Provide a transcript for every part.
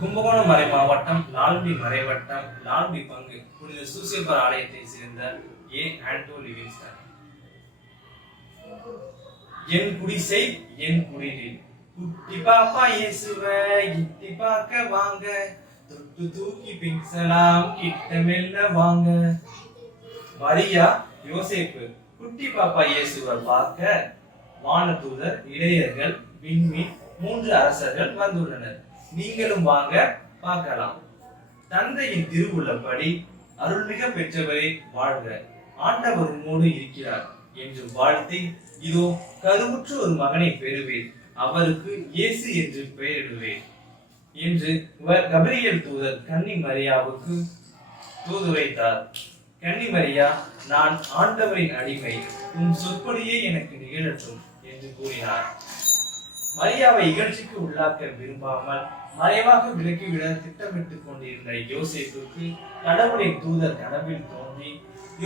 கும்பகோணம் மறை மாவட்டம் லால்பி மறைவட்டம் லால்பி பங்கு புனித சூசியப்பர் ஆலயத்தை சேர்ந்த ஏ. ஆண்டோ லிவிங்ஸ்டன் என் குடிசை என் குடிலில் குட்டி பாப்பா இயேசுவ இட்டி பார்க்க வாங்க. தொட்டு தூக்கி பின்சலாம் கிட்ட மெல்ல வாங்க. மரியா யோசேப்பு குட்டி பாப்பா இயேசுவர் பார்க்க. வானதூதர் இளையர்கள் விண்மீன் மூன்று அரசர்கள் வந்துள்ளனர். நீங்களும் வாங்க பார்க்கலாம். தந்தையின் திருவுள்ளப்படி அருள்மிக பெற்றவரை வாழ்க. ஆண்டவர் உம்மோடு இருக்கிறார் என்று வாழ்த்தி இதோ கருவுற்று ஒரு மகனை பெறுவேன். அவருக்கு இயேசு என்று பெயரிடுவேன் என்று வ- தூதர் கன்னி மரியாவுக்கு தூதுரைத்தார். கன்னி மரியா நான் ஆண்டவரின் அடிமை. உன் சொற்படியே எனக்கு நிகழட்டும் என்று கூறினார். மரியாவை இகழ்ச்சிக்கு உள்ளாக்க விரும்பாமல் மறைவாக விலக்கிவிட திட்டமிட்டுக் கொண்டிருந்த யோசேப்புக்கு கடவுளின் தூதர் கனவில் தோன்றி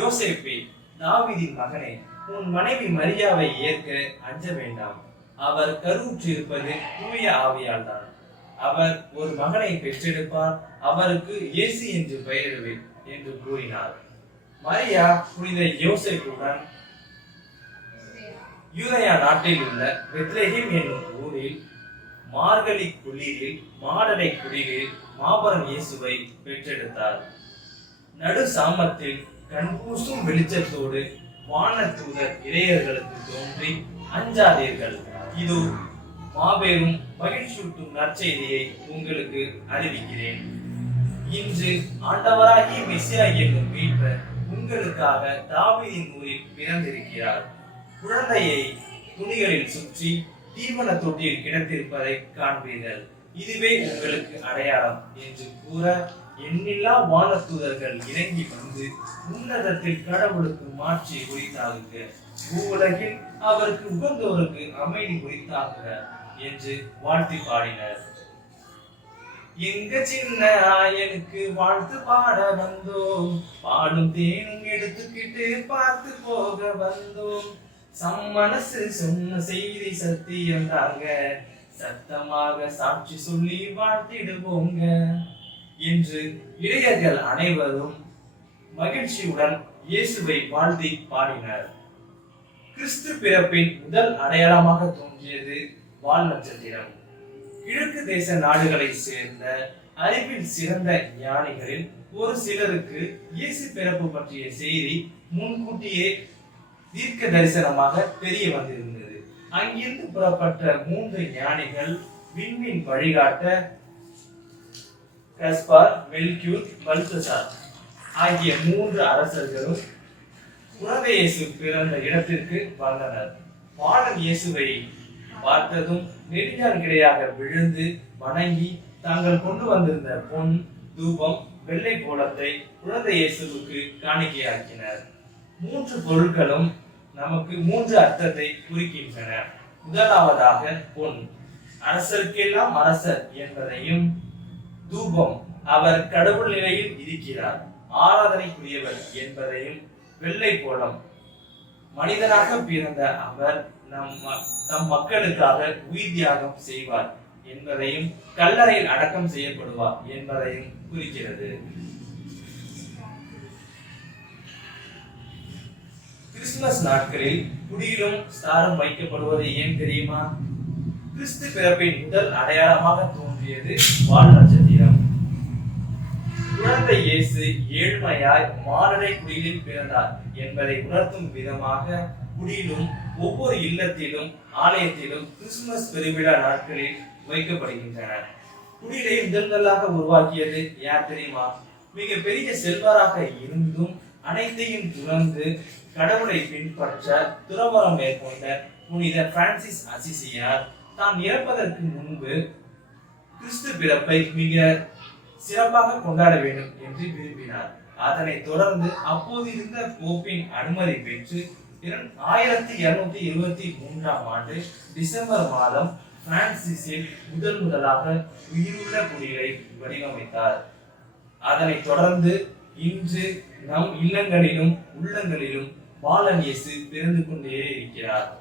யோசேப்பே நாவிதின் மகனே உன் மனைவி மரியாவை ஏற்க அஞ்ச வேண்டாம். அவர் கருவுற்றிருப்பது தூய ஆவியால் தான் அவர் ஒரு மகனை பெற்றெடுப்பார் அவருக்கு இயேசு என்று பெயரிடுவேன் என்று கூறினார். மரியா புனித யோசேப்புடன் யூதயா நாட்டில் உள்ள பெத்லஹேம் என்னும் ஊரில் மார்கழி குளிரில் மாடனை குளிரில் மாபரம் இயேசுவை பெற்றெடுத்தார். நடு சாமத்தில் கண்கூசும் வெளிச்சத்தோடு வானதூதர் இளையர்களுக்கு தோன்றி அஞ்சாதீர்கள். இது மாபெரும் மகிழ்ச்சியூட்டும் நற்செய்தியை உங்களுக்கு அறிவிக்கிறேன். இன்று ஆண்டவராகி மெசியா என்னும் மீட்பர் உங்களுக்காக தாவீதின் ஊரில் பிறந்திருக்கிறார். குழந்தையை துணிகளில் சுற்றி தீவன தொட்டியில் கிடத்திருப்பதை காண்பீர்கள். இதுவே உங்களுக்கு அடையாளம் என்று கூற எண்ணில்லா வானத்துதர்கள் இறங்கி வந்து உன்னதத்தில் கடவுளுக்கு மாற்றி உரித்தாகுக பூவுலகில் அவருக்கு உகந்தோருக்கு அமைதி உரித்தாகுக என்று வாழ்த்தி பாடினர். எங்க சின்ன ஆயனுக்கு வாழ்த்து பாட வந்தோம். பாடும் தேனும் எடுத்துக்கிட்டு பார்த்து போக வந்தோம். சம்மனசு சொன்ன செய்தி சத்தியம் தாங்க சத்தமாக சாட்சி சொல்லி வாழ்த்திடுவோங்க என்று இளையர்கள் அனைவரும் மகிழ்ச்சியுடன் இயேசுவை வாழ்த்தி பாடினர். கிறிஸ்து பிறப்பின் முதல் அடையாளமாக தோன்றியது வால் நட்சத்திரம் கிழக்கு தேச நாடுகளை சேர்ந்த அறிவில் சிறந்த ஞானிகளில் ஒரு சிலருக்கு இயேசு பிறப்பு பற்றிய செய்தி முன்கூட்டியே தீர்க்க தரிசனமாக தெரிய வந்திருந்தது. அங்கிருந்து புறப்பட்ட மூன்று ஞானிகள் விண்மீன் வழிகாட்ட கஸ்பார் மெல்கியூர் பல்தசார் ஆகிய மூன்று அரசர்களும் குழந்தை இயேசு பிறந்த இடத்திற்கு வந்தனர். பாலன் இயேசுவை பார்த்ததும் நெடுஞ்சான் கிடையாக விழுந்து வணங்கி தாங்கள் கொண்டு வந்திருந்த பொன் தூபம் வெள்ளை கோலத்தை குழந்தை இயேசுவுக்கு காணிக்கையாக்கினர். மூன்று பொருட்களும் நமக்கு மூன்று அர்த்தத்தை குறிக்கின்றன. முதலாவதாக பொன். அரசருக்கெல்லாம் அரசர் என்பதையும் தூபம் அவர் கடவுள் நிலையில் இருக்கிறார். ஆராதனைக்குரியவர் என்பதையும் வெள்ளை கோலம். மனிதனாக பிறந்த அவர் நம் ம- தம் மக்களுக்காக உயிர் தியாகம் செய்வார் என்பதையும் கல்லறையில் அடக்கம் செய்யப்படுவார் என்பதையும் குறிக்கிறது. கிறிஸ்துமஸ் நாட்களில் குடியிலும் ஸ்தாரம் வைக்கப்படுவது ஏன் தெரியுமா? கிறிஸ்து பிறப்பின் முதல் அடையாளமாக தோன்றியது வால் நட்சத்திரம் குழந்தை இயேசு ஏழ்மையாய் மாரடை குடியிலில் பிறந்தார் என்பதை உணர்த்தும் விதமாக குடியிலும் ஒவ்வொரு இல்லத்திலும் ஆலயத்திலும் கிறிஸ்துமஸ் பெருவிழா நாட்களில் வைக்கப்படுகின்றன. குடிலை முதல் முதலாக உருவாக்கியது யார் தெரியுமா? மிக பெரிய செல்வராக இருந்தும் அனைத்தையும் துறந்து கடவுளை பின்பற்ற துறவரம் மேற்கொண்ட புனித பிரான்சிஸ் அசிசியார் தான் இறப்பதற்கு முன்பு கிறிஸ்து பிறப்பை மிக சிறப்பாக கொண்டாட வேண்டும் என்று விரும்பினார். அதனைத் தொடர்ந்து அப்போது இருந்த போப்பின் அனுமதி பெற்று ஆயிரத்தி இருநூத்தி இருபத்தி மூன்றாம் ஆண்டு டிசம்பர் மாதம் பிரான்சிஸில் முதல் முதலாக உயிருள்ள குடிகளை வடிவமைத்தார். அதனைத் தொடர்ந்து இன்று நம் இல்லங்களிலும் உள்ளங்களிலும் பாலன் இயேசு பிறந்து கொண்டே இருக்கிறார்.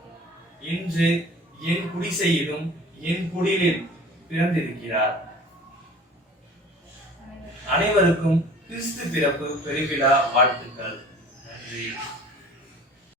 இன்று என் குடிசையிலும் என் குடிலில் பிறந்திருக்கிறார். அனைவருக்கும் கிறிஸ்து பிறப்பு பெருவிழா வாழ்த்துக்கள். நன்றி.